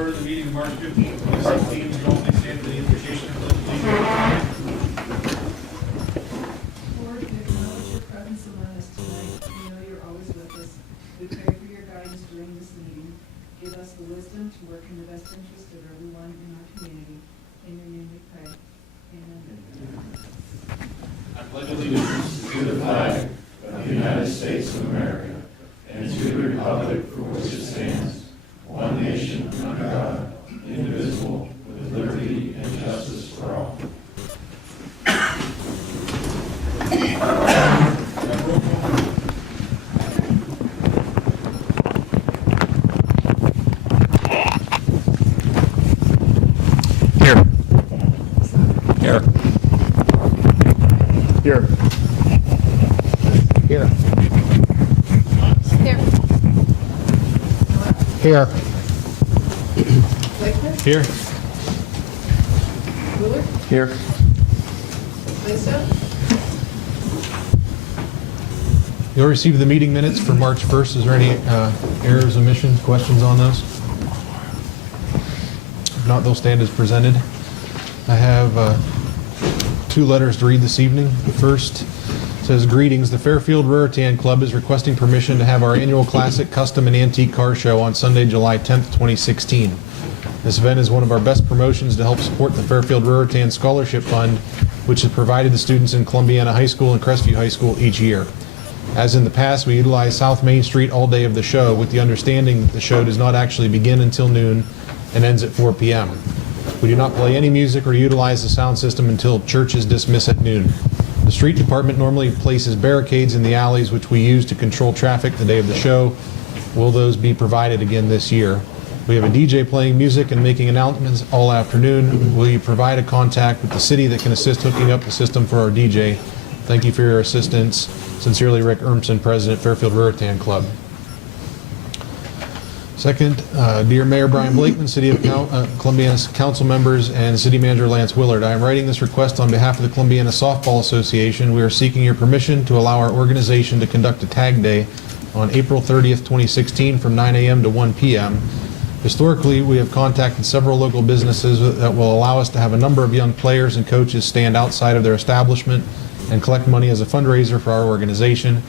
order the meeting of March 15, 2016. Would you all please stand for the invocation and pledge allegiance? Lord, we acknowledge your presence among us tonight. We know you're always with us. We pray for your guidance during this meeting. Give us the wisdom to work in the best interest of everyone in our community. In your name we pray. Amen. I pledge allegiance To the flag of the United States of America and to the republic for which it stands, one nation under God, indivisible, with liberty and justice for all. Here. Here. Here. Here. Here. Lakeman? Here. Willard? Here. Lisa? You'll receive the meeting minutes for March 1st. Is there any errors, omissions, questions on those? If not, they'll stand as presented. I have two letters to read this evening. The first says, "Greetings. The Fairfield Raritan Club is requesting permission to have our annual classic custom and antique car show on Sunday, July 10th, 2016. This event is one of our best promotions to help support the Fairfield Raritan Scholarship Fund, which is provided to students in Columbiana High School and Crestview High School each year. As in the past, we utilize South Main Street all day of the show, with the understanding that the show does not actually begin until noon and ends at 4 p.m. We do not play any music or utilize the sound system until church is dismissed at noon. The street department normally places barricades in the alleys, which we use to control traffic the day of the show. Will those be provided again this year? We have a DJ playing music and making announcements all afternoon. Will you provide a contact with the city that can assist hooking up the system for our DJ? Thank you for your assistance. Sincerely, Rick Urmson, President, Fairfield Raritan Club." Second, dear Mayor Brian Blakeman, City of Columbiana Council members, and City Manager Lance Willard, I am writing this request on behalf of the Columbiana Softball Association. We are seeking your permission to allow our organization to conduct a tag day on April 30th, 2016 from 9 a.m. to 1 p.m. Historically, we have contacted several local businesses that will allow us to have a number of young players and coaches stand outside of their establishment and collect money as a fundraiser for our organization.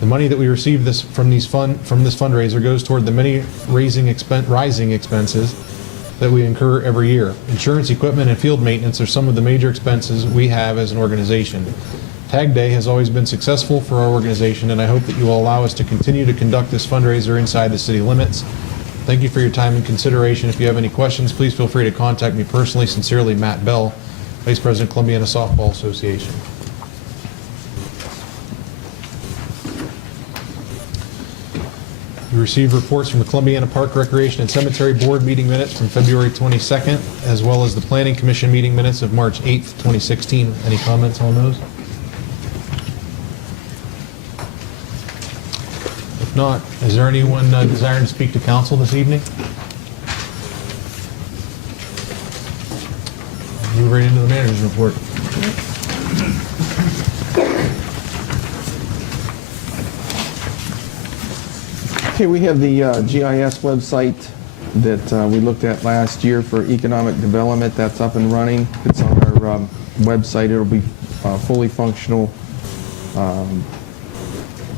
The money that we receive from this fundraiser goes toward the many rising expenses that we incur every year. Insurance, equipment, and field maintenance are some of the major expenses we have as an organization. Tag Day has always been successful for our organization, and I hope that you will allow us to continue to conduct this fundraiser inside the city limits. Thank you for your time and consideration. If you have any questions, please feel free to contact me personally. Sincerely, Matt Bell, Vice President, Columbiana Softball Association. We received reports from the Columbiana Park, Recreation, and Cemetery Board meeting minutes from February 22nd, as well as the Planning Commission meeting minutes of March 8th, 2016. Any comments on those? If not, is there anyone desiring to speak to council this evening? Move right into the manager's report. Okay, we have the GIS website that we looked at last year for economic development. That's up and running. It's on our website. It'll be fully functional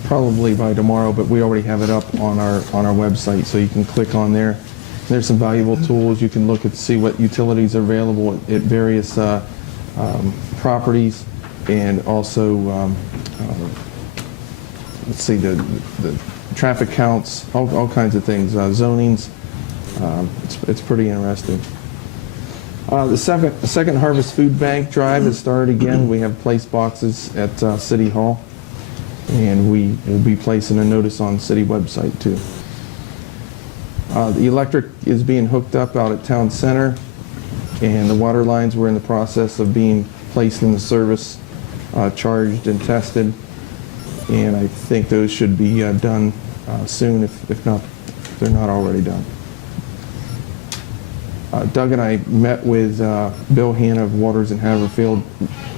probably by tomorrow, but we already have it up on our website, so you can click on there. There's some valuable tools. You can look at see what utilities are available at various properties, and also let's see, the traffic counts, all kinds of things, zonings. It's pretty interesting. The second Harvest Food Bank drive has started again. We have place boxes at City Hall, and we will be placing a notice on city website too. The electric is being hooked up out at Town Center, and the water lines were in the process of being placed in the service, charged and tested, and I think those should be done soon, if not, they're not already done. Doug and I met with Bill Hanna of Waters in Haverfield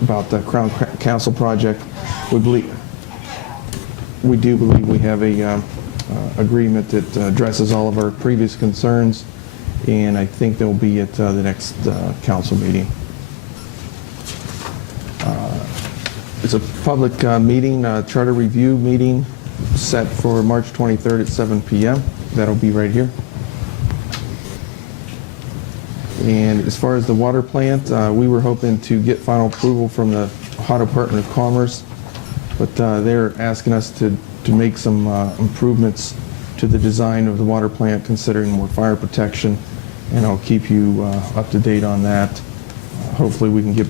about the Crown Castle project. We do believe we have a agreement that addresses all of our previous concerns, and I think they'll be at the next council meeting. It's a public meeting, charter review meeting set for March 23rd at 7 p.m. That'll be right here. And as far as the water plant, we were hoping to get final approval from the Ohio Department of Commerce, but they're asking us to make some improvements to the design of the water plant, considering more fire protection, and I'll keep you up to date on that. Hopefully we can get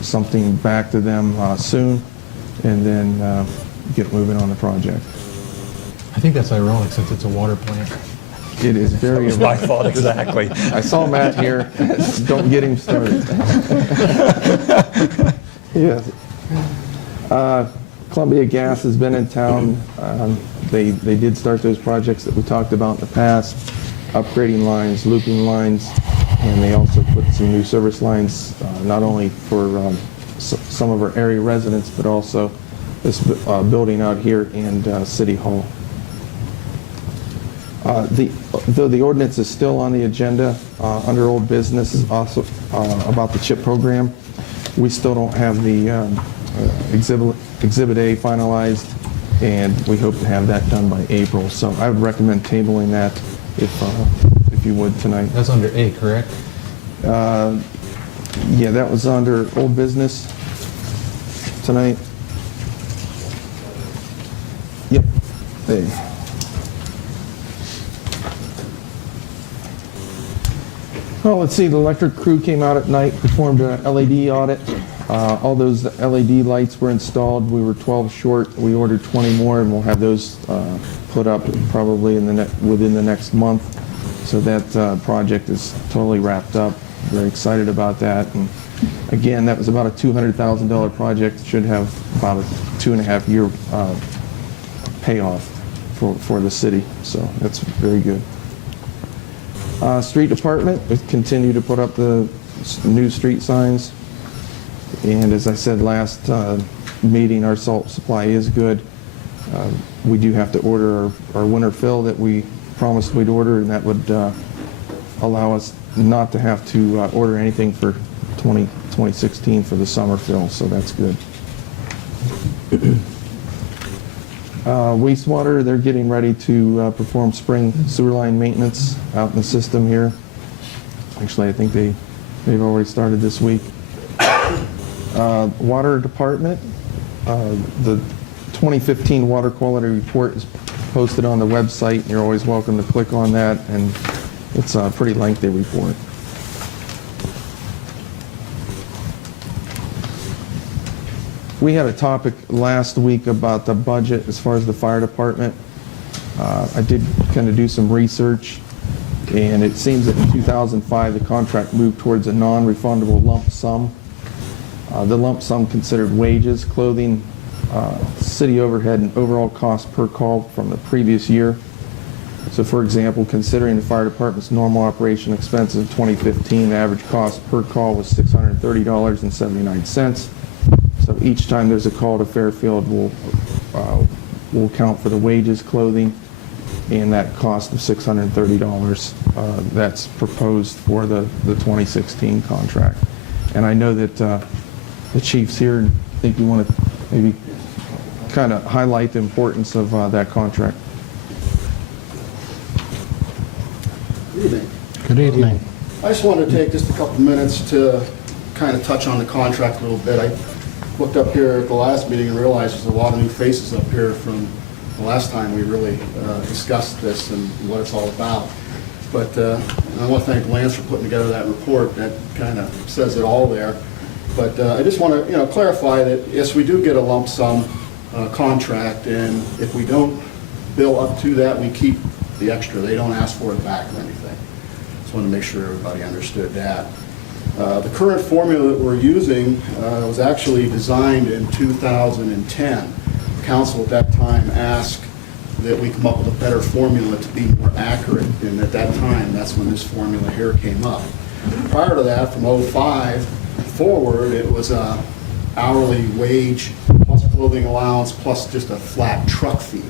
something back to them soon, and then get moving on the project. I think that's ironic since it's a water plant. It is very... That was my thought exactly. I saw Matt here. Don't get him started. Yes. Columbia Gas has been in town. They did start those projects that we talked about in the past, upgrading lines, looping lines, and they also put some new service lines, not only for some of our area residents, but also this building out here and City Hall. Though the ordinance is still on the agenda under old business, also about the CHIP program, we still don't have the Exhibit A finalized, and we hope to have that done by April. So I would recommend tabling that if you would tonight. That's under A, correct? Yeah, that was under old business tonight. Yep. A. Well, let's see, the electric crew came out at night, performed an LED audit. All those LED lights were installed. We were 12 short. We ordered 20 more, and we'll have those put up probably within the next month. So that project is totally wrapped up. Very excited about that. And again, that was about a $200,000 project. Should have about a 2.5-year payoff for the city. So that's very good. Street department, we continue to put up the new street signs. And as I said last meeting, our salt supply is good. We do have to order our winter fill that we promised we'd order, and that would allow us not to have to order anything for 2016 for the summer fill, so that's good. Wastewater, they're getting ready to perform spring sewer line maintenance out in the system here. Actually, I think they've already started this week. Water department, the 2015 water quality report is posted on the website. You're always welcome to click on that, and it's a pretty lengthy report. We had a topic last week about the budget as far as the fire department. I did kind of do some research, and it seems that in 2005 the contract moved towards a non-refundable lump sum. The lump sum considered wages, clothing, city overhead, and overall cost per call from the previous year. So for example, considering the fire department's normal operation expenses in 2015, the average cost per call was $630.79. So each time there's a call to Fairfield, we'll count for the wages, clothing, and that cost of $630 that's proposed for the 2016 contract. And I know that the chief's here, and I think you want to maybe kind of highlight the importance of that contract. Good evening. Good evening. I just wanted to take just a couple minutes to kind of touch on the contract a little bit. I looked up here at the last meeting and realized there's a lot of new faces up here from the last time we really discussed this and what it's all about. But I want to thank Lance for putting together that report. That kind of says it all there. But I just want to clarify that, yes, we do get a lump sum contract, and if we don't bill up to that, we keep the extra. They don't ask for it back or anything. Just want to make sure everybody understood that. The current formula that we're using was actually designed in 2010. The council at that time asked that we come up with a better formula to be more accurate, and at that time, that's when this formula here came up. Prior to that, from 2005 forward, it was a hourly wage plus clothing allowance plus just a flat truck fee.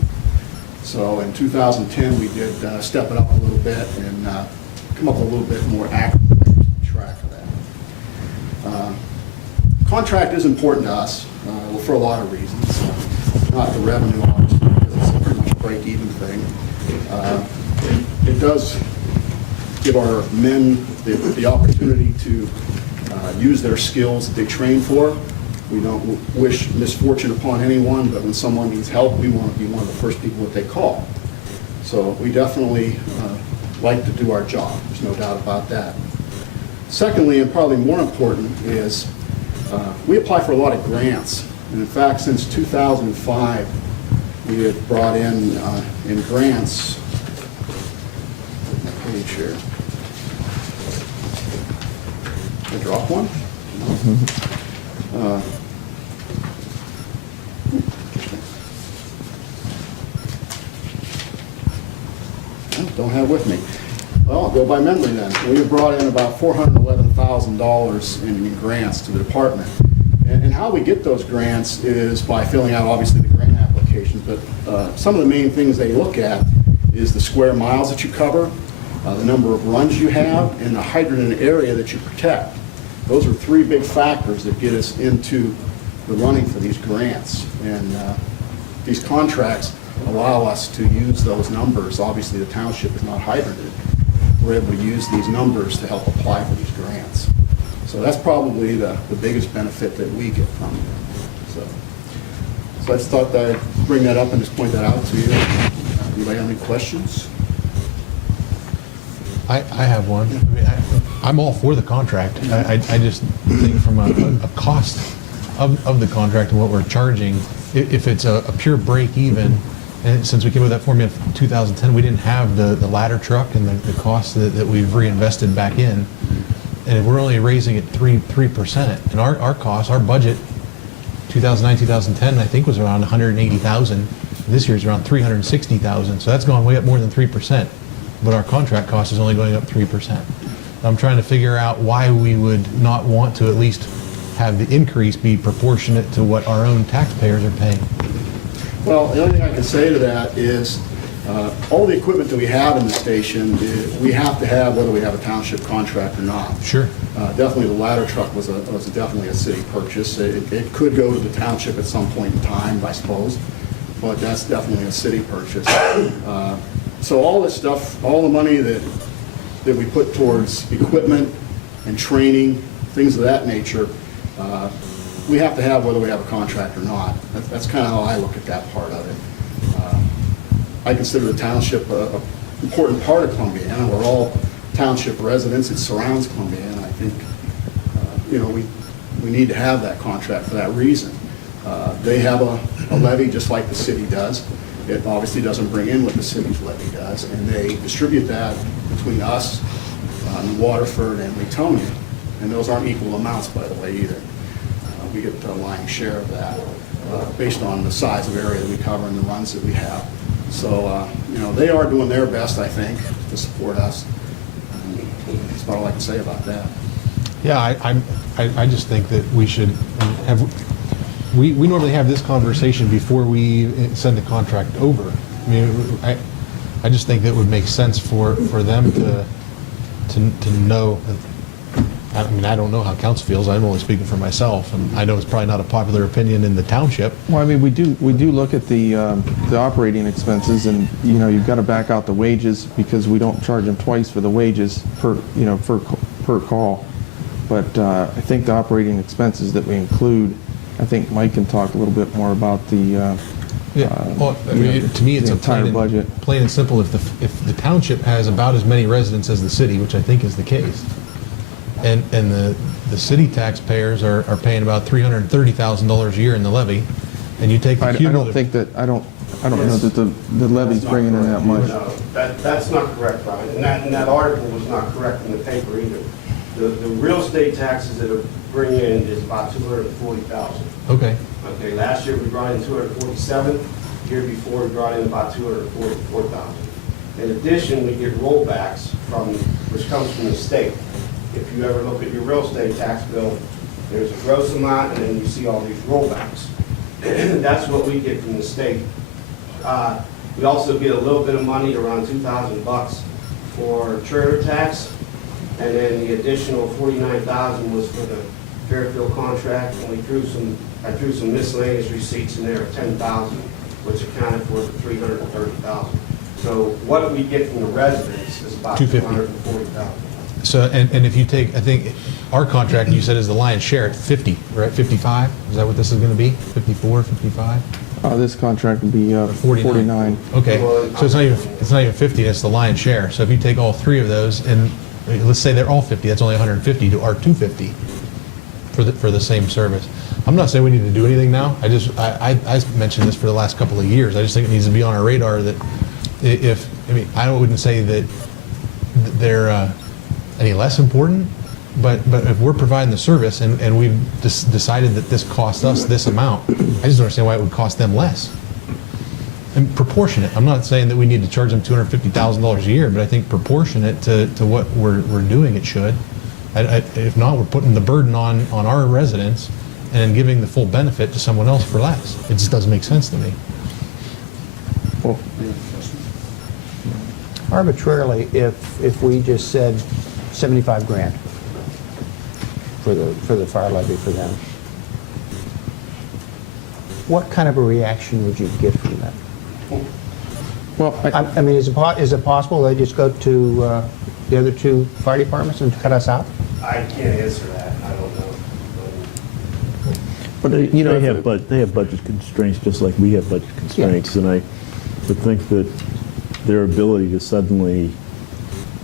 So in 2010, we did step it up a little bit and come up with a little bit more accurate track of that. Contract is important to us, well, for a lot of reasons. Not the revenue, obviously, because it's a pretty much a break-even thing. It does give our men the opportunity to use their skills that they train for. We don't wish misfortune upon anyone, but when someone needs help, we want to be one of the first people that they call. So we definitely like to do our job. There's no doubt about that. Secondly, and probably more important, is we apply for a lot of grants. And in fact, since 2005, we have brought in grants. Page here. Did I drop one? No. Don't have it with me. Well, I'll go by memory then. We have brought in about $411,000 in grants to the department. And how we get those grants is by filling out, obviously, the grant applications. But some of the main things they look at is the square miles that you cover, the number of runs you have, and the hydrogen area that you protect. Those are three big factors that get us into the running for these grants. And these contracts allow us to use those numbers. Obviously, the township is not hydrogen. We're able to use these numbers to help apply for these grants. So that's probably the biggest benefit that we get from it. So I just thought that I'd bring that up and just point that out to you. Anybody have any questions? I have one. I mean, I'm all for the contract. I just think from a cost of the contract and what we're charging, if it's a pure break even, and since we came up with that formula in 2010, we didn't have the ladder truck and the costs that we've reinvested back in. And if we're only raising it 3%, and our cost, our budget, 2009, 2010, I think was around 180,000. This year's around 360,000. So that's gone way up more than 3%. But our contract cost is only going up 3%. I'm trying to figure out why we would not want to at least have the increase be proportionate to what our own taxpayers are paying. Well, the only thing I can say to that is all the equipment that we have in the station, we have to have whether we have a township contract or not. Sure. Definitely the ladder truck was definitely a city purchase. It could go to the township at some point in time, I suppose, but that's definitely a city purchase. So all this stuff, all the money that we put towards equipment and training, things of that nature, we have to have whether we have a contract or not. That's kind of how I look at that part of it. I consider the township an important part of Columbiana. We're all township residents. It surrounds Columbiana. I think we need to have that contract for that reason. They have a levy just like the city does. It obviously doesn't bring in what the city's levy does, and they distribute that between us, Waterford, and Latonia. And those aren't equal amounts, by the way, either. We get the lion's share of that based on the size of area that we cover and the runs that we have. So, they are doing their best, I think, to support us. That's about all I can say about that. Yeah, I just think that we should have. We normally have this conversation before we send the contract over. I mean, I just think that would make sense for them to know. I mean, I don't know how council feels. I'm only speaking for myself, and I know it's probably not a popular opinion in the township. Well, I mean, we do look at the operating expenses, and you've got to back out the wages because we don't charge them twice for the wages per call. But I think the operating expenses that we include, I think Mike can talk a little bit more about the Well, I mean, to me, it's the a entire budget. Plain and simple. If the township has about as many residents as the city, which I think is the case, and the city taxpayers are paying about $330,000 a year in the levy, and you take the I cumulative. don't know that the levy's bringing in that much. No, that's not correct, Brian. And that article was not correct in the paper either. The real estate taxes that are bringing in is about $240,000. Okay. Okay, last year we brought in 247. The year before we brought in about 244,000. In addition, we get rollbacks which comes from the state. If you ever look at your real estate tax bill, there's a gross amount and then you see all these rollbacks. That's what we get from the state. We also get a little bit of money, around $2,000 for trailer tax, and then the additional 49,000 was for the Fairfield contract, and I threw some miscellaneous receipts in there of 10,000, which accounted for the 330,000. So what we get from the residents is about 250. 240,000. So, and if you take, I think, our contract, you said is the lion's share at 50, right, 55? Is that what this is gonna be? 54, 55? This contract would be 49. Okay, so it's not even 50, that's the lion's share. So if you take all three of those, and let's say they're all 50, that's only 150 to our 250 for the same service. I'm not saying we need to do anything now. I mentioned this for the last couple of years. I just think it needs to be on our radar that I wouldn't say that they're any less important, but if we're providing the service and we've decided that this costs us this amount, I just don't understand why it would cost them less. And proportionate. I'm not saying that we need to charge them $250,000 a year, but I think proportionate to what we're doing, it should. If not, we're putting the burden on our residents and giving the full benefit to someone else for less. It just doesn't make sense to me. Well, Arbitrarily, if we just said 75 grand for the fire levy for them, what kind of a reaction would you get from that? well, I mean, is it possible they just go to the other two fire departments and cut us out? I can't answer that, I don't know. but They, you know, they have budget constraints just like we have budget constraints, and I would think that their ability to suddenly,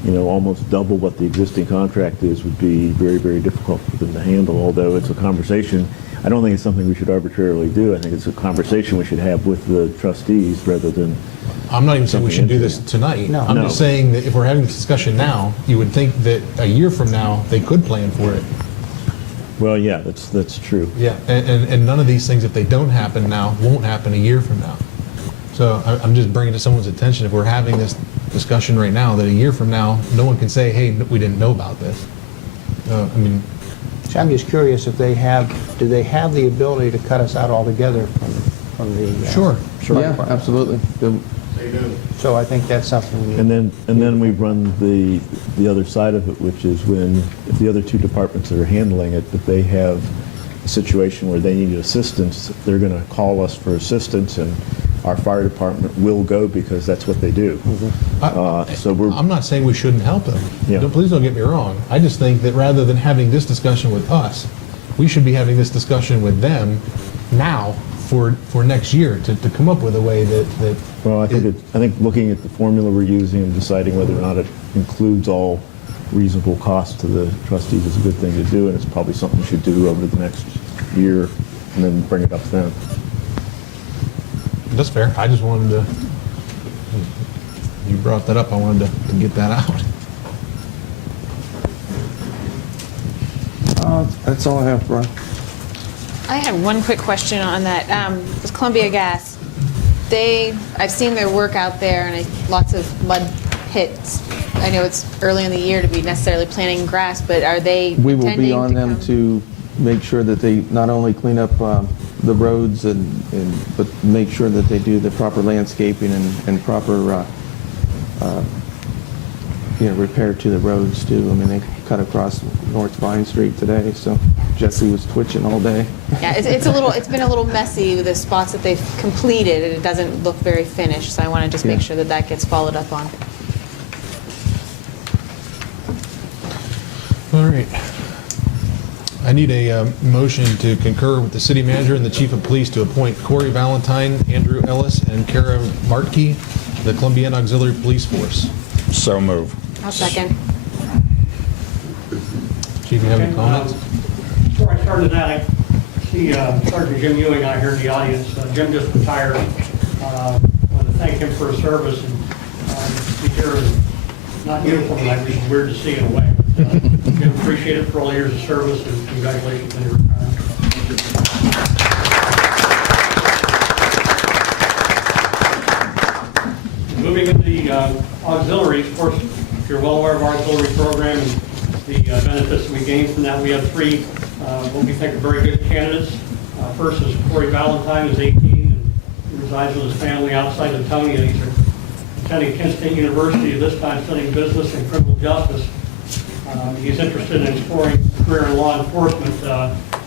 almost double what the existing contract is would be very, very difficult for them to handle, although it's a conversation. I don't think it's something we should arbitrarily do. I think it's a conversation we should have with the trustees rather than... I'm not even saying we should do this tonight. No. I'm just saying that if we're having this discussion now, you would think that a year from now, they could plan for it. Well, yeah, that's true. Yeah, and none of these things, if they don't happen now, won't happen a year from now. So I'm just bringing to someone's attention, if we're having this discussion right now, that a year from now, no one can say, hey, we didn't know about this. So I'm just curious if do they have the ability to cut us out altogether from the... Sure. yeah, absolutely. They do. So I think that's something we... And then we run the other side of it, which is if the other two departments that are handling it, if they have a situation where they need assistance, they're going to call us for assistance, and our fire department will go because that's what they do. I'm not saying we shouldn't help them. Yeah. Please don't get me wrong. I just think that rather than having this discussion with us, we should be having this discussion with them now for next year to come up with a way that Well, I think looking at the formula we're using and deciding whether or not it includes all reasonable costs to the trustees is a good thing to do, and it's probably something we should do over the next year and then bring it up then. that's fair. I just wanted to, you brought that up, I wanted to get that out. That's all I have, Brian. I have one quick question on that. With Columbia Gas, I've seen their work out there, and lots of mud pits. I know it's early in the year to be necessarily planting grass, but are they We will be intending on them come- to make sure that they not only clean up the roads but make sure that they do the proper landscaping and proper repair to the roads too. I mean, they cut across North Vine Street today, so Jesse was twitching all day. Yeah, it's been a little messy with the spots that they've completed, and it doesn't look very finished. So I want to just make sure that gets followed up on. All right. I need a motion to concur with the city manager and the chief of police to appoint Corey Valentine, Andrew Ellis, and Kara Martke to the Columbiana Auxiliary Police Force. So move. I'll second. Chief, you have any comments? Before I started that, I see Sergeant Jim Ewing out here in the audience. Jim just retired. I want to thank him for his service, and be here in not uniform tonight, which is weird to see in a way. But, Jim, appreciate it for all the years of service, and congratulations on your retirement. Moving into the auxiliaries, of course, you're well aware of our auxiliary program and the benefits that we gain from that. We have three what we think are very good candidates. First is Corey Valentine, who's 18 and resides with his family outside of Tony. He's a attending Kent State University, this time studying business and criminal justice. He's interested in exploring a career in law enforcement,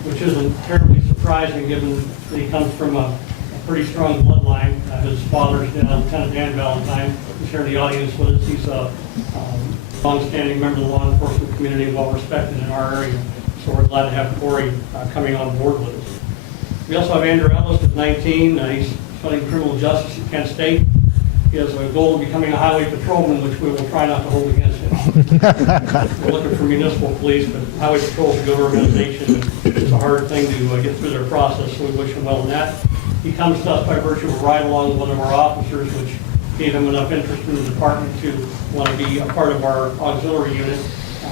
which isn't terribly surprising given that he comes from a pretty strong bloodline. His father's Lieutenant Dan Valentine. He's here in the audience with us. He's a long-standing member of the law enforcement community and well-respected in our area. So we're glad to have Corey coming on board with us. We also have Andrew Ellis at 19. He's studying criminal justice at Kent State. He has a goal of becoming a highway patrolman, which we will try not to hold against him. We're looking for municipal police, but highway patrol is a good organization. And it's a hard thing to get through their process, so we wish him well in that. He comes to us by virtue of a ride-along with one of our officers, which gave him enough interest in the department to want to be a part of our auxiliary unit.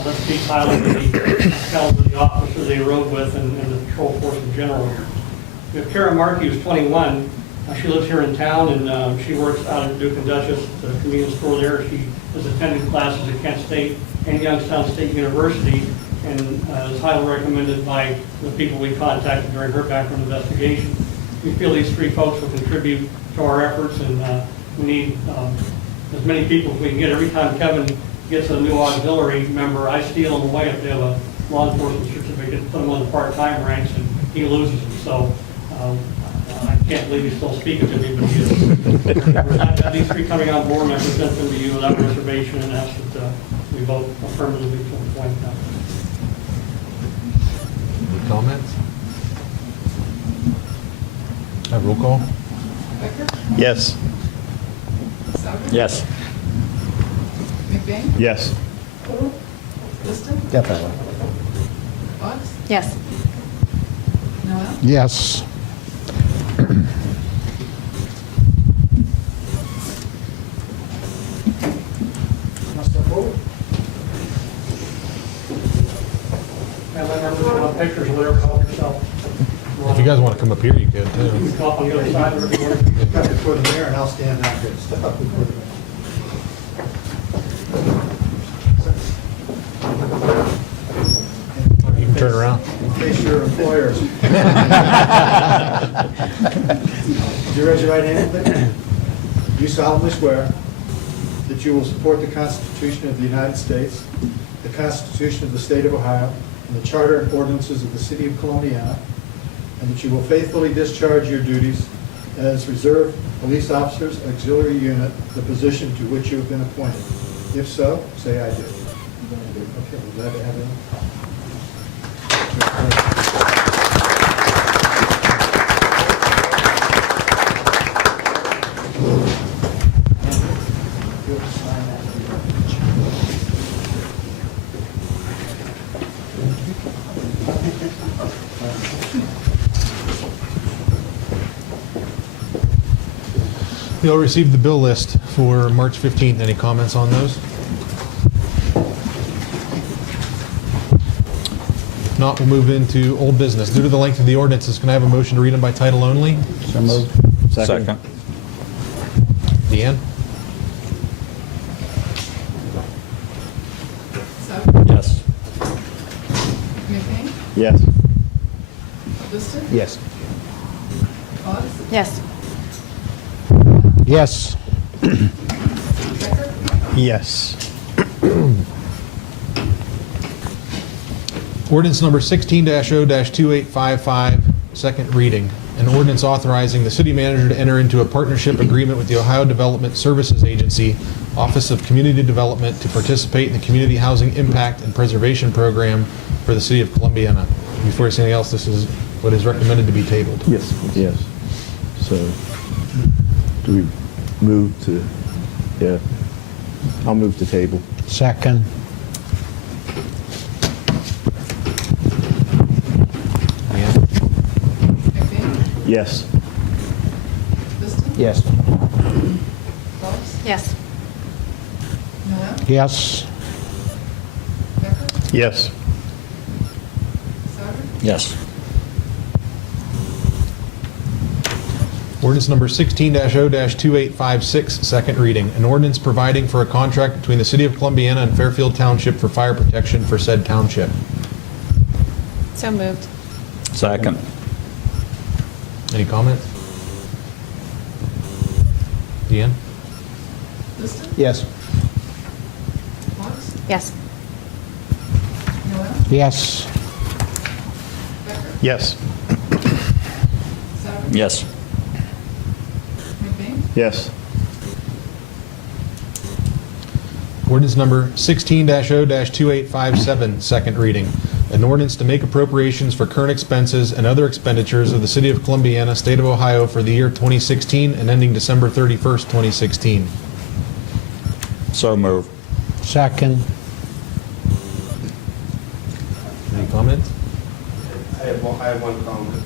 That speaks highly to the caliber of the officer they rode with and the patrol force in general. We have Kara Markey, who's 21. She lives here in town, and she works out at Duke and Duchess, the convenience store there. She has attended classes at Kent State and Youngstown State University, and is highly recommended by the people we contacted during her background investigation. We feel these three folks will contribute to our efforts, and we need as many people as we can get. Every time Kevin gets a new auxiliary member, I steal them away if they have a law enforcement certificate, put them on the part-time ranks, and he loses them. So I can't believe he's still speaking to me, but he is. We're glad to have these three coming on board, and I present them to you without reservation and ask that we vote affirmatively to appoint them. Any comments? Have roll call? Becker? Yes. Sauer? Yes. McBain? Yes. Liston? Definitely. Fox? Yes. Noel? Yes. And let members want pictures or whatever, help yourself. If you guys want to come up here, you could You too. can come up on the other side or everywhere. Step before the mayor, and I'll stand out here. Step up before the mayor. You can turn around. In case your employers. Would you raise your right hand, please? You solemnly swear that you will support the Constitution of the United States, the Constitution of the State of Ohio, and the Charter and ordinances of the City of Columbiana, and that you will faithfully discharge your duties as Reserve Police Officers Auxiliary Unit, the position to which you have been appointed. If so, say I do. Okay, we're glad to have you. You'll receive the bill list for March 15th. Any comments on those? If not, we'll move into old business. Due to the length of the ordinances, can I have a motion to read them by title only? So moved. Second. Deanne? Sauer? Yes. McBain? Yes. Liston? Yes. Fox? Yes. Yes. Becker? Yes. Ordinance number 16-0-2855, second reading. An ordinance authorizing the city manager to enter into a partnership agreement with the Ohio Development Services Agency, Office of Community Development, to participate in the Community Housing Impact and Preservation Program for the city of Columbiana. Before I say anything else, this is what is recommended to be tabled. Yes. Yes. So, do we move to, yeah, I'll move to table. Second. Deanne? McBain? Yes. Liston? Yes. Fox? Yes. Noel? Yes. Becker? Yes. Sauer? Yes. Ordinance number 16-0-2856, second reading. An ordinance providing for a contract between the city of Columbiana and Fairfield Township for fire protection for said township. So moved. Second. Any comments? Deanne? Liston? Yes. Fox? Yes. Noel? Yes. Becker? Yes. Sauer? Yes. McBain? Yes. Ordinance number 16-0-2857, second reading. An ordinance to make appropriations for current expenses and other expenditures of the City of Columbiana, State of Ohio for the year 2016 and ending December 31st, 2016. So move. Second. Any comments? I have one comment.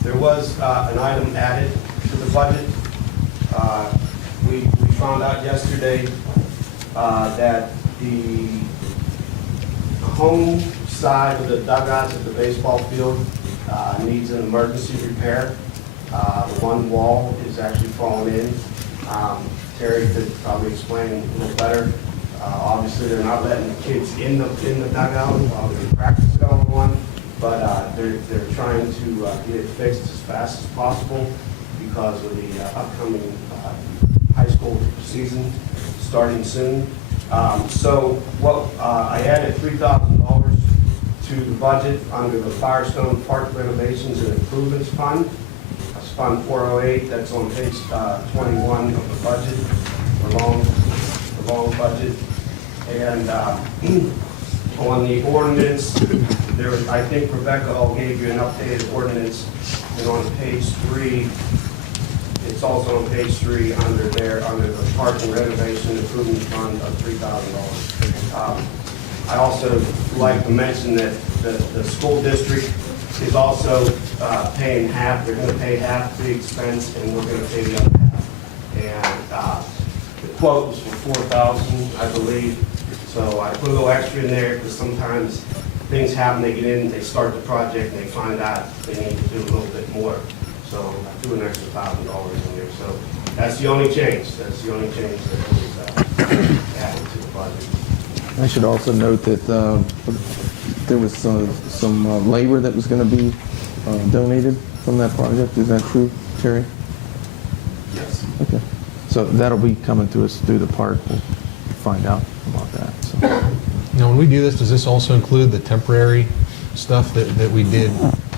There was an item added to the budget. We found out yesterday that the home side of the dugouts at the baseball field needs an emergency repair. The one wall is actually falling in. Terry could probably explain a little better. Obviously, they're not letting the kids in the dugout while there's practice going on, but they're trying to get it fixed as fast as possible because of the upcoming high school season starting soon. So I added $3,000 to the budget under the Firestone Park Renovations and Improvements Fund. That's Fund 408. That's on page 21 of the budget, the long budget. And on the ordinance, I think Rebecca gave you an updated ordinance, and on page 3, it's also on page 3 under the Park and Renovation Improvement Fund of $3,000. I also like to mention that the school district is also paying half. They're going to pay half the expense, and we're going to pay the other half. And the quote was for $4,000, I believe. So I put a little extra in there because sometimes things happen. They get in, they start the project, and they find out they need to do a little bit more. So I threw an extra $1,000 in there. So that's the only change. That's the only change that was added to the budget. I should also note that there was some labor that was going to be donated from that project. Is that true, Terry? Yes. Okay. So that'll be coming to us through the park. We'll find out about that. So. Now, when we do this, does this also include the temporary stuff that we did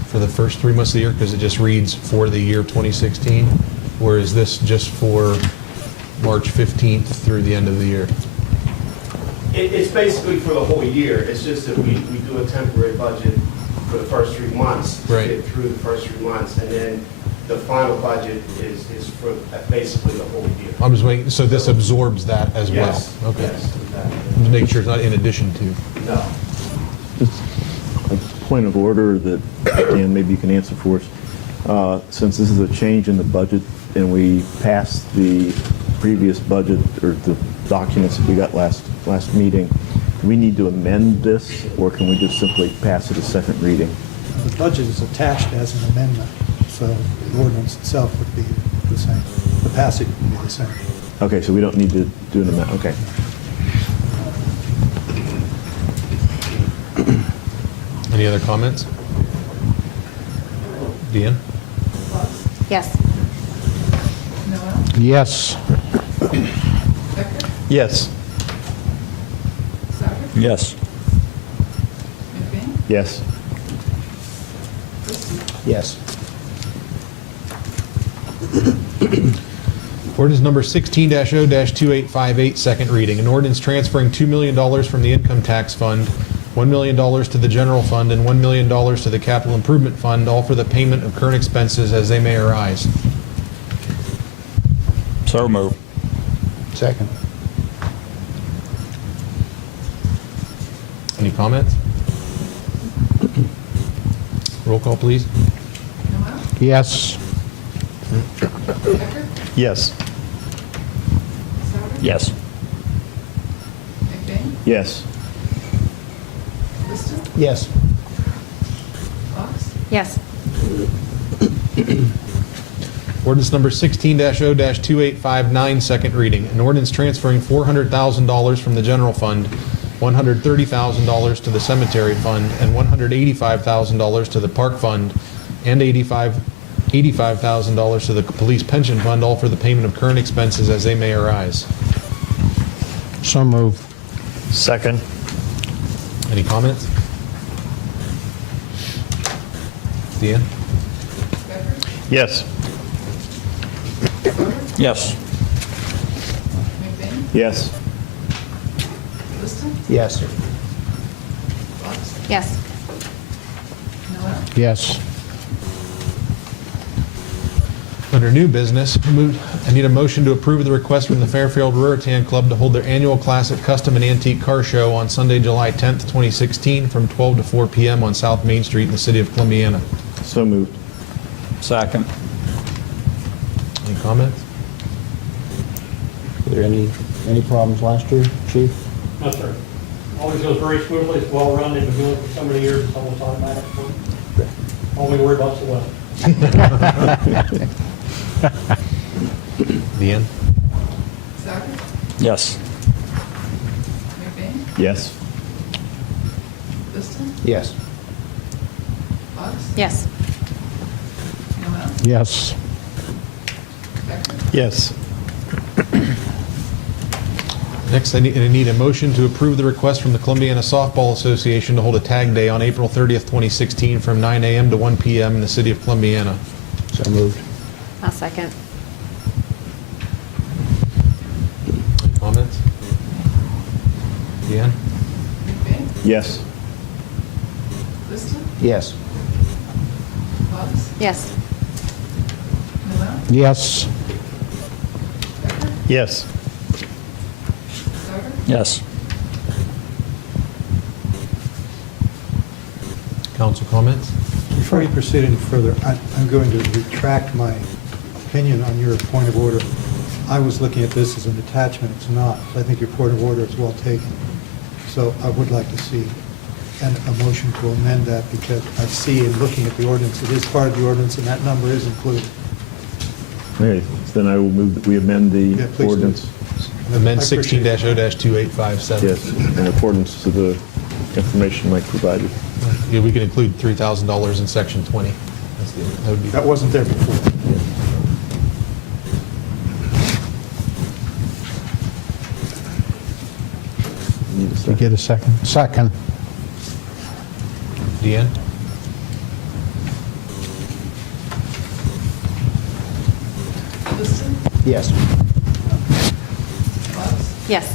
for the first 3 months of the year? Because it just reads for the year 2016? Or is this just for March 15th through the end of the year? It's basically for the whole year. It's just that we do a temporary budget for the first 3 months to Right. get through the first 3 months, and then the final budget is for basically the whole year. I'm just waiting, so this absorbs that as well? Yes. Okay. Yes, exactly. Just make sure it's not in addition to. No. Just a point of order that, Dan, maybe you can answer for us. Since this is a change in the budget and we passed the previous budget or the documents that we got last meeting, do we need to amend this or can we just simply pass it a second reading? The budget is attached as an amendment, so the ordinance itself would be the same. The passage would be the same. Okay, so we don't need to do an amendment. Okay. Any other comments? Deanne? Fox? Yes. Noel? Yes. Becker? Yes. Sauer? Yes. McBain? Yes. Liston? Yes. Ordinance number 16-0-2858, second reading. An ordinance transferring $2 million from the income tax fund, $1 million to the general fund, and $1 million to the capital improvement fund, all for the payment of current expenses as they may arise. So move. Second. Any comments? Roll call, please. Noel? Yes. Becker? Yes. Sauer? Yes. McBain? Yes. Liston? Yes. Fox? Yes. Ordinance number 16-0-2859, second reading. An ordinance transferring $400,000 from the general fund, $130,000 to the cemetery fund, and $185,000 to the park fund, and $85,000 to the police pension fund, all for the payment of current expenses as they may arise. So moved. Second. Any comments? Deanne? Becker? Yes. Yes. McBain? Yes. Liston? Yes. Fox? Yes. Noel? Yes. Under new business, I need a motion to approve the request from the Fairfield Ruritan Club to hold their annual classic custom and antique car show on Sunday, July 10th, 2016, from 12 to 4 p.m. on South Main Street in the city of Columbiana. So moved. Second. Any comments? Were there any problems last year, Chief? No, sir. Always goes very smoothly, it's well run, they've been doing it for so many years, it's almost automatic. All we worry about is the weather. Deanne? Souter? Yes. McBain? Yes. Liston? Yes. Fox? Yes. Noel? Yes. Becker? Yes. Next, I need a motion to approve the request from the Columbiana Softball Association to hold a tag day on April 30th, 2016, from 9 a.m. to 1 p.m. in the city of Columbiana. So moved. I'll second. Any comments? Deanne? McBain? Yes. Liston? Yes. Fox? Yes. Noel? Yes. Becker? Yes. Souter? Yes. Council comments? Before you proceed any further, I'm going to retract my opinion on your point of order. I was looking at this as an attachment, it's not. I think your point of order is well taken. So I would like to see a motion to amend that, because I see in looking at the ordinance, it is part of the ordinance and that number is included. Okay, then I will move that we amend Yeah, the please do. ordinance. Amend I appreciate it. 16-0-2857. Yes, in accordance to the information Mike provided. Yeah, we can include $3,000 in section 20. That would be. That wasn't there before. Need a Did you second? get a second? Second. Deanne? Liston? Yes. Fox? Yes.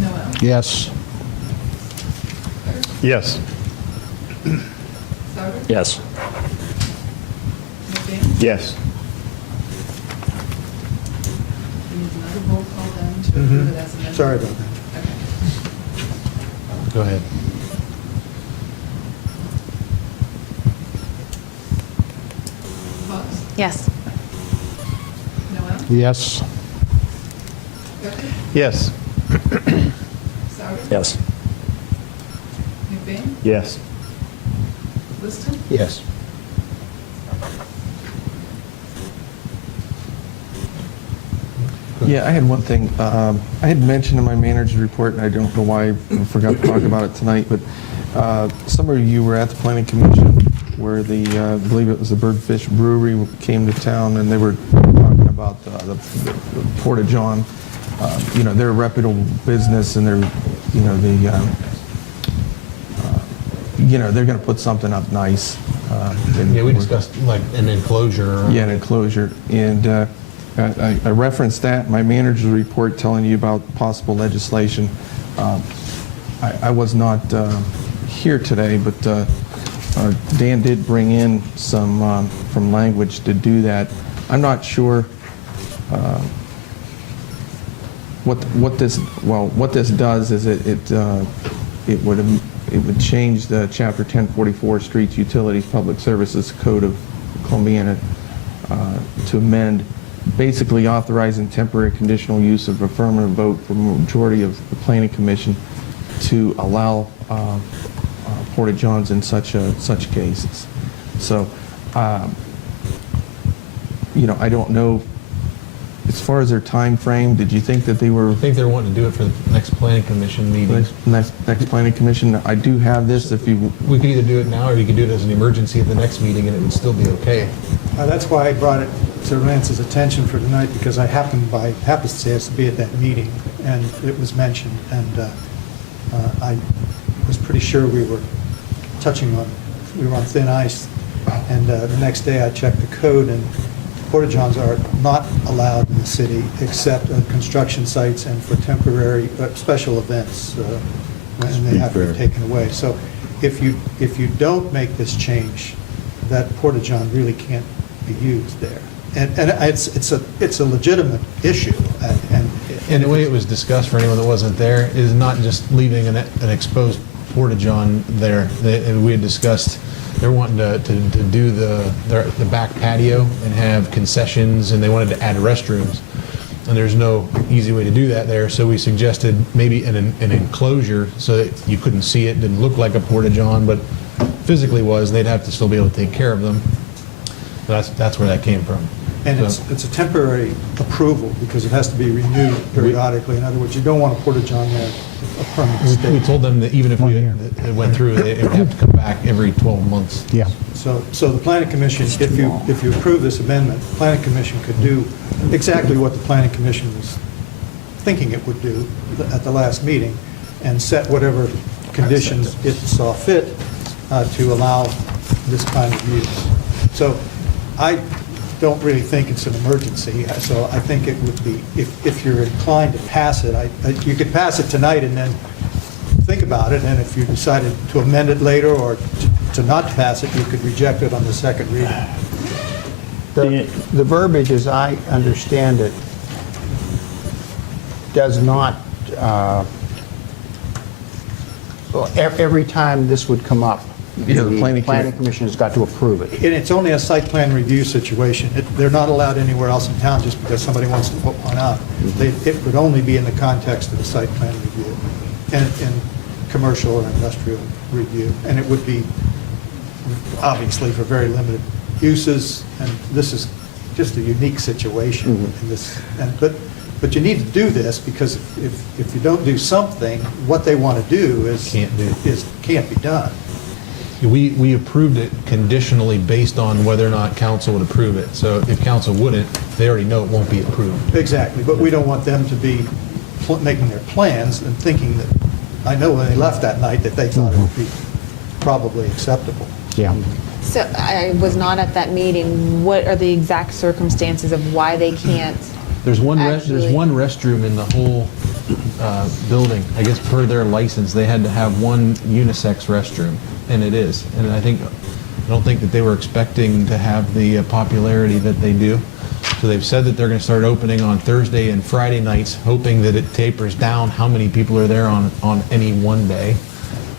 Noel? Yes. Becker? Yes. Souter? Yes. McBain? Yes. We need another roll call then to approve it as amended. Sorry about that. Okay. Go ahead. Fox? Yes. Noel? Yes. Becker? Yes. Souter? Yes. McBain? Yes. Liston? Yes. Yeah, I had one thing. I had mentioned in my manager's report, and I don't know why I forgot to talk about it tonight, but some of you were at the planning commission where the, I believe it was the Birdfish Brewery came to town, and they were talking about the Porta John. You know, they're a reputable business, and they're, you know, they're going to put something up nice. Yeah, we discussed like an enclosure. Yeah, an enclosure. And I referenced that in my manager's report telling you about possible legislation. I was not here today, but Dan did bring in some from language to do that. I'm not sure what this does is it would change the Chapter 1044 Streets, Utilities, Public Services Code of Columbiana to amend, basically authorizing temporary conditional use of affirmative vote from a majority of the Planning Commission to allow Porta Johns in such cases. So, you know, I don't know as far as their time frame, did you think that they were I think they're wanting to do it for the next planning commission meeting. next planning commission? I do have this if you, We could either do it now, or you could do it as an emergency at the next meeting, and it would still be okay. That's why I brought it to Lance's attention for tonight, because I happened by happenstance to be at that meeting, and it was mentioned, and I was pretty sure we were on thin ice. And the next day I checked the code, and porta-johns are not allowed in the city except on construction sites and for temporary, special events, when they have to be taken away. So if you don't make this change, that porta-john really can't be used there. And it's a legitimate issue. And the way it was discussed, for anyone that wasn't there, is not just leaving an exposed porta-john there. We had discussed, they're wanting to do the back patio and have concessions, and they wanted to add restrooms. And there's no easy way to do that there, so we suggested maybe an enclosure so that you couldn't see it, didn't look like a porta-john, but physically was, they'd have to still be able to take care of them. That's where that came from. And So- it's a temporary approval, because it has to be renewed periodically. In other words, you don't want a porta-john there, a permanent We state. told them that even if it went through, it would have to come back every 12 months. Yeah. So the planning commission, if you approve this amendment, the planning commission could do exactly what the planning commission was thinking it would do at the last meeting, and set whatever conditions it saw fit to allow this kind of use. So I don't really think it's an emergency, so I think it would be, if you're inclined to pass it, you could pass it tonight and then think about it, and if you decided to amend it later or to not pass it, you could reject it on the second reading. The verbiage, as I understand it, does not, well, every time this would come up, Yeah, the planning commission has got to approve it. And it's only a site plan review situation. They're not allowed anywhere else in town just because somebody wants to put one up. It would only be in the context of a site plan review and commercial or industrial review. And it would be obviously for very limited uses, and this is just a unique situation in this. But you need to do this, because if you don't do something, what they want to do can't be done. We approved it conditionally based on whether or not council would approve it. So if council wouldn't, they already know it won't be approved. Exactly, but we don't want them to be making their plans and thinking that, I know when they left that night that they thought it would be probably acceptable. Yeah. So I was not at that meeting. What are the exact circumstances of why they can't? There's one Actually- restroom in the whole building. I guess per their license, they had to have one unisex restroom, and it is. And I don't think that they were expecting to have the popularity that they do. So they've said that they're going to start opening on Thursday and Friday nights, hoping that it tapers down how many people are there on any one day.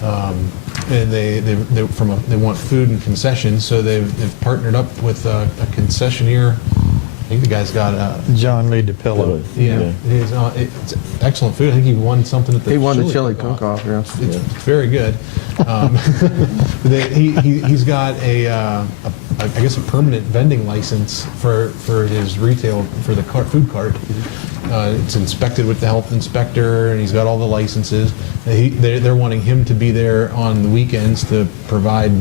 And they want food and concessions, so they've partnered up with a concessionaire. I think the guy's got John Lee DePillo. it's excellent food. I think he won something at the he won the chili cook-off, yeah. It's very good. He's got I guess a permanent vending license for his retail, for the food cart. It's inspected with the health inspector, and he's got all the licenses. They're wanting him to be there on the weekends to provide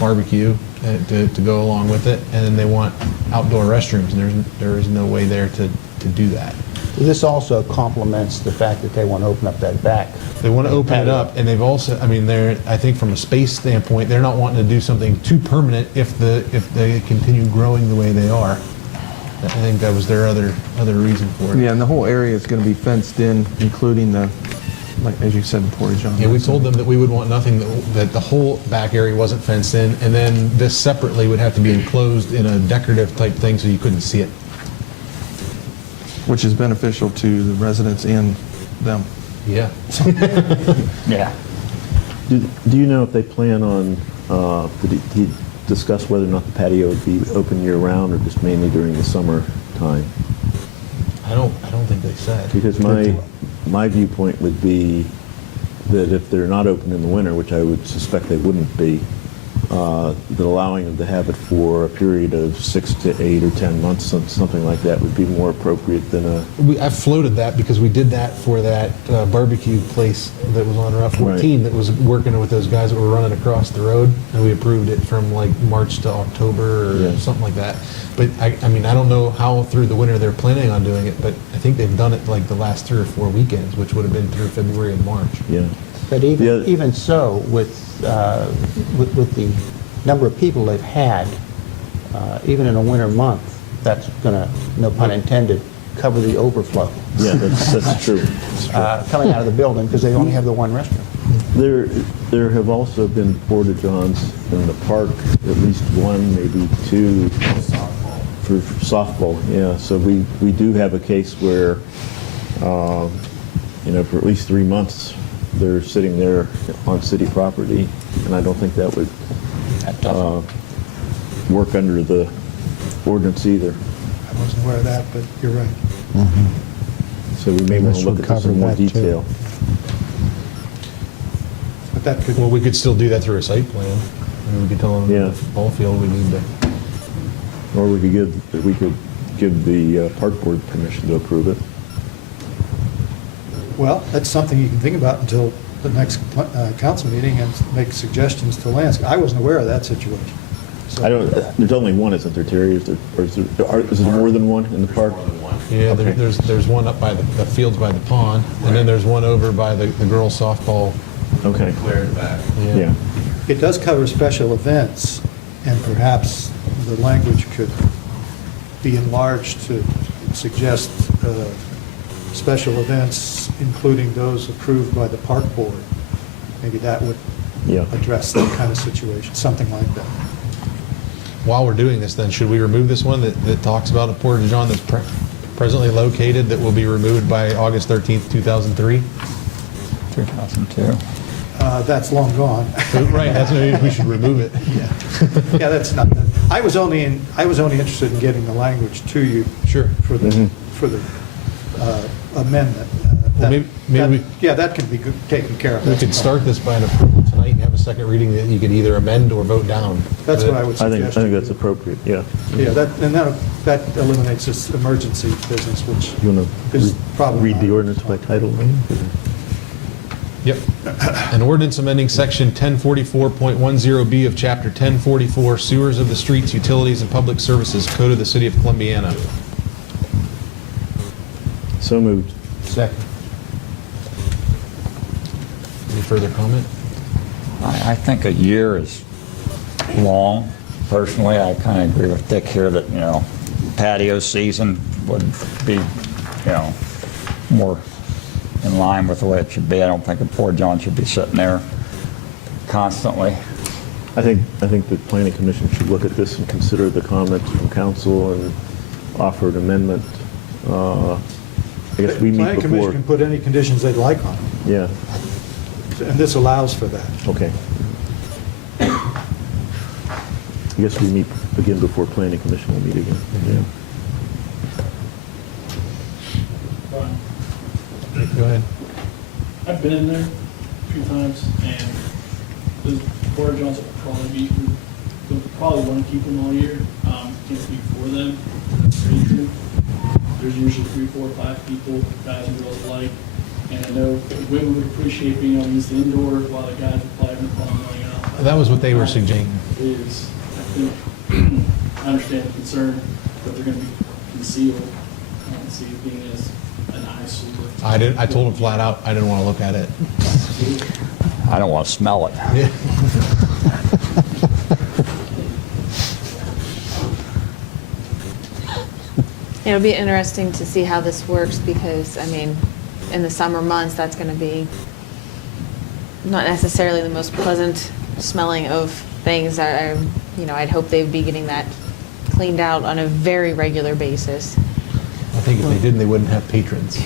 barbecue to go along with it, and then they want outdoor restrooms, and there is no way there to do that. This also complements the fact that they want to open up that back. They want to open it up, and they've also, I think from a space standpoint, they're not wanting to do something too permanent if they continue growing the way they are. I think that was their other reason for it. Yeah, and the whole area is going to be fenced in, including the, like, as you said, the porta-john. Yeah, we told them that we would want nothing, that the whole back area wasn't fenced in, and then this separately would have to be enclosed in a decorative type thing so you couldn't see it. Which is beneficial to the residents and them. Yeah. Yeah. Do you know if they plan on, did he discuss whether or not the patio would be open year-round or just mainly during the summer time? I don't think they said. Because my viewpoint would be that if they're not open in the winter, which I would suspect they wouldn't be, that allowing them to have it for a period of 6 to 8 or 10 months, something like that would be more appropriate than a, I floated that because we did that for that barbecue place that was on Route 14 that was working with those guys that were running across the road, and we approved it from like March to October or something like that. But I mean, I don't know how through the winter they're planning on doing it, but I think they've done it like the last 3 or 4 weekends, which would have been through February and March. yeah. But even so, with the number of people they've had, even in a winter month, that's going to, no pun intended, cover the overflow Yeah, that's true. coming out of the building because they only have the one restroom. There have also been porta-johns in the park, at least one, maybe 2. For softball, yeah. So we do have a case where, for at least 3 months, they're sitting there on city property, and I don't think that would work under the ordinance either. I wasn't aware of that, but you're right. So we may want This to look would at this in cover more that, too. detail. But that could, Well, we could still do that through a site plan. I mean, we could tell them Yeah. the ball field we need to. Or we could give the park board permission to approve it. well, that's something you can think about until the next council meeting and make suggestions to Lance. I wasn't aware of that situation. So- I don't. There's only one, isn't there, Terry? Is there more than one in the park? Yeah, Okay. there's one up by the fields by the pond, and then there's one over by the girls softball. Okay. Yeah. It does cover special events, and perhaps the language could be enlarged to suggest special events, including those approved by the park board. Maybe that would Yeah. address that kind of situation, something like that. While we're doing this, then, should we remove this one that talks about a porta-john that's presently located that will be removed by August 13th, 2003? 2002. That's long gone. Right, that's maybe we should remove it. Yeah, that's not, I was only interested in getting the language to you. Sure. For the amendment. Well, maybe we- Yeah, that can be taken care of. We That's could fine. start this by an approval tonight and have a second reading that you could either amend or vote down. That's what I would I suggest. think that's appropriate. Yeah. Yeah, that eliminates this emergency business, which You want is to problematic. read the ordinance by title, Wayne? Yep. An ordinance amending section 1044.10B of chapter 1044 sewers of the streets, utilities, and public services code of the city of Columbiana. So moved. Second. Any further comment? I think a year is long. Personally, I kind of agree with Dick here that, patio season would be, more in line with the way it should be. I don't think a porta-john should be sitting there constantly. I think the planning commission should look at this and consider the comments from council and offer an amendment. I guess we meet Planning Commission before. can put any conditions they'd like on it, Yeah, and this allows for that. okay. I guess we meet again before planning commission will meet again. Yeah. Go ahead. I've been in there a few times, and the porta johns will probably be, they'll probably want to keep them all year. Can't speak for them. There's usually 3, 4, 5 people, guys and girls alike. And I know women would appreciate being able to use the indoor while the guys are playing the ball and going out. That was what they were suggesting. Is, I think, I understand the concern, but they're going to be concealed. I don't see it being as an eyesore. I told him flat out, I didn't want to look at it. I don't want to smell it. It'll be interesting to see how this works because, in the summer months, that's going to be not necessarily the most pleasant smelling of things. I'd hope they'd be getting that cleaned out on a very regular basis. I think if they didn't, they wouldn't have patrons.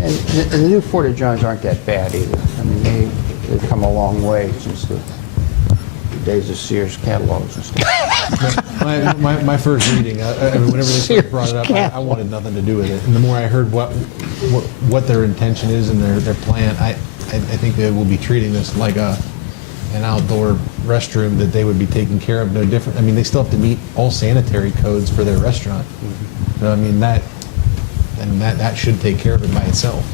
And the new porta-johns aren't that bad either. They've come a long way since the days of Sears catalogs and stuff. My first reading, whenever they first brought it up, I wanted nothing to do with it. And the more I heard what their intention is and their plan, I think they will be treating this like a an outdoor restroom that they would be taking care of no different. I mean, they still have to meet all sanitary codes for their restaurant. So, I mean, that should take care of it by itself.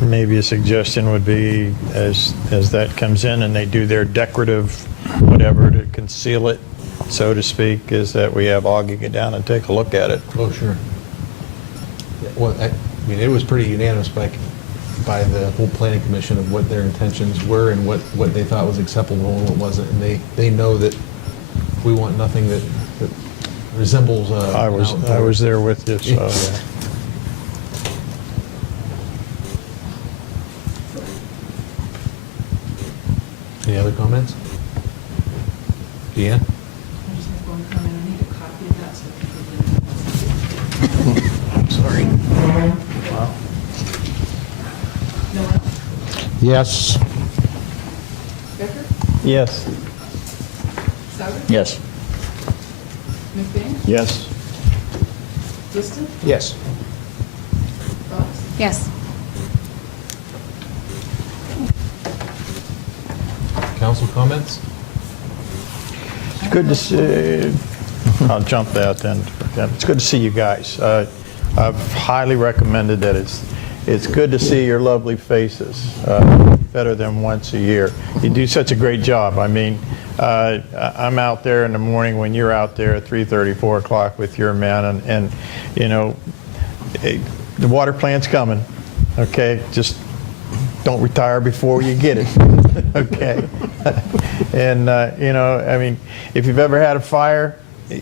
Maybe a suggestion would be, as that comes in and they do their decorative whatever to conceal it, so to speak, is that we have Augie get down and take a look at it. Oh, sure. Well, I mean, it was pretty unanimous by the whole planning commission of what their intentions were and what they thought was acceptable and what wasn't. And they know that we want nothing that resembles I was there with you, so. Yeah. Any other comments? Deanne? I just have one comment. I need a copy of that so people didn't. I'm sorry. No one else? Yes. Becker? Yes. Sauer? Yes. McBain? Yes. Liston? Yes. Fox? Yes. Council comments? It's good to see, I'll jump that then. It's good to see you guys. I've highly recommended that it's good to see your lovely faces, better than once a year. You do such a great job. I mean, I'm out there in the morning when you're out there at 3:30, 4 o'clock with your man, and you know, the water plant's coming, okay? Just don't retire before you get it, okay? And, you know, I mean, if you've ever had a fire,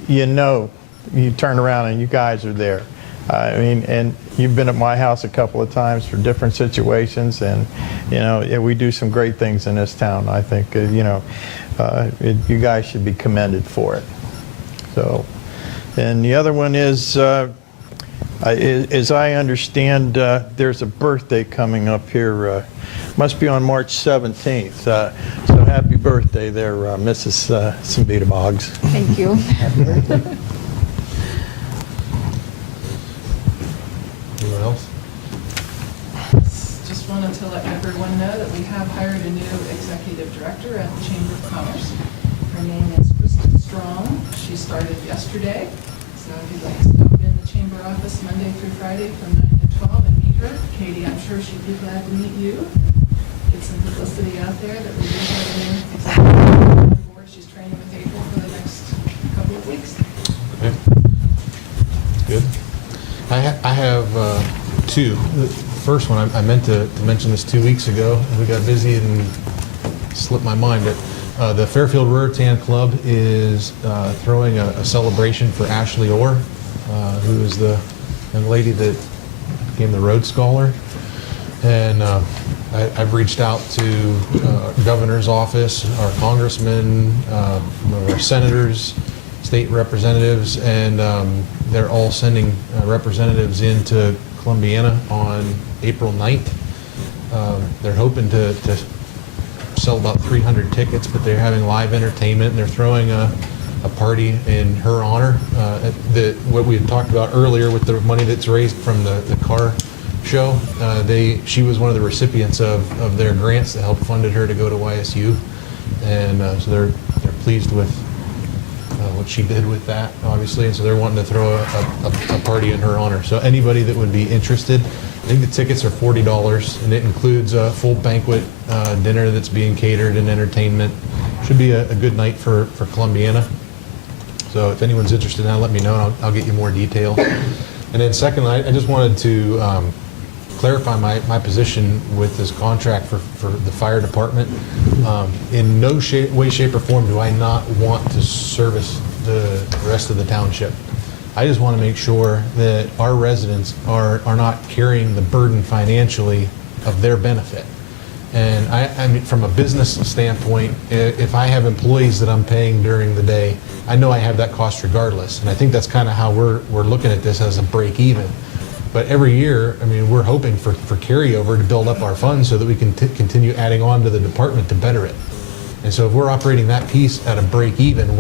you know, you turn around and you guys are there. I mean, and you've been at my house a couple of times for different situations, and, you know, yeah, we do some great things in this town. I think, you know, you guys should be commended for it. So, and the other one is, as I understand, there's a birthday coming up here. Must be on March 17th. So happy birthday there, Mrs. Sambita Boggs. Thank you. Anyone else? Just wanted to let everyone know that we have hired a new executive director at the Chamber of Commerce. Her name is Kristen Strong. She started yesterday. So if you'd like to stop in the Chamber office Monday through Friday from 9 to 12 and meet her, Katie, I'm sure she'd be glad to meet you. Get some publicity out there that we do have a new executive on board. She's training with April for the next couple of weeks. Okay. Good. I have two. The first one, I meant to mention this 2 weeks ago, and we got busy and slipped my mind. But the Fairfield Ruritan Club is throwing a celebration for Ashley Orr, who is the young lady that became the Rhodes Scholar. And I've reached out to governor's office, our congressmen, our senators, state representatives, and they're all sending representatives into Columbiana on April 9th. They're hoping to sell about 300 tickets, but they're having live entertainment, and they're throwing a party in her honor. What we had talked about earlier with the money that's raised from the car show, she was one of the recipients of their grants that helped funded her to go to YSU, and so they're pleased with what she did with that, obviously, and so they're wanting to throw a party in her honor. So anybody that would be interested, I think the tickets are $40, and it includes a full banquet dinner that's being catered and entertainment. Should be a good night for Columbiana. So if anyone's interested now, let me know, and I'll get you more detail. And then secondly, I just wanted to clarify my position with this contract for the fire department. In no way, shape, or form do I not want to service the rest of the township. I just want to make sure that our residents are not carrying the burden financially of their benefit. And I mean, from a business standpoint, if I have employees that I'm paying during the day, I know I have that cost regardless. And I think that's kind of how we're looking at this, as a break even. But every year, I mean, we're hoping for carryover to build up our funds so that we can continue adding on to the department to better it. And so if we're operating that piece at a break even,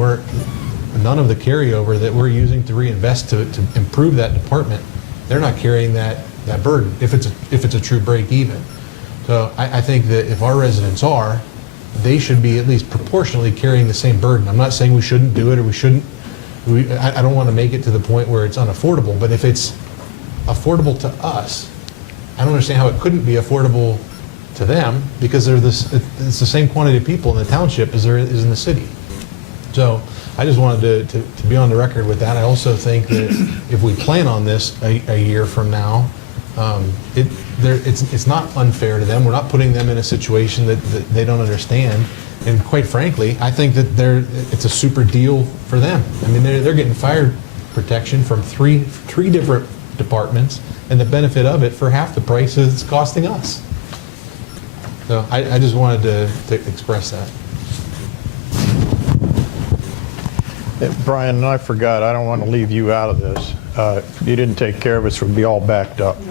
none of the carryover that we're using to reinvest to improve that department, they're not carrying that that burden if it's a true break even. So I think that if our residents are, they should be at least proportionally carrying the same burden. I'm not saying we shouldn't do it or we shouldn't. I don't want to make it to the point where it's unaffordable, but if it's affordable to us, I don't understand how it couldn't be affordable to them, because it's the same quantity of people in the township as there is in the city. So I just wanted to be on the record with that. I also think that if we plan on this a year from now, it's not unfair to them. We're not putting them in a situation that they don't understand. And quite frankly, I think that it's a super deal for them. I mean, they're getting fire protection from three different departments, and the benefit of it for half the price it's costing us. So I just wanted to express that. Brian, and I forgot, I don't want to leave you out of this. If you didn't take care of us, we'd be all backed up. I'd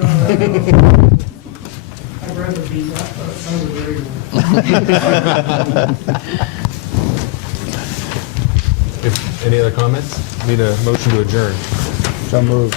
rather be that, but it sounded very good. If any other comments? Need a motion to adjourn. So moved.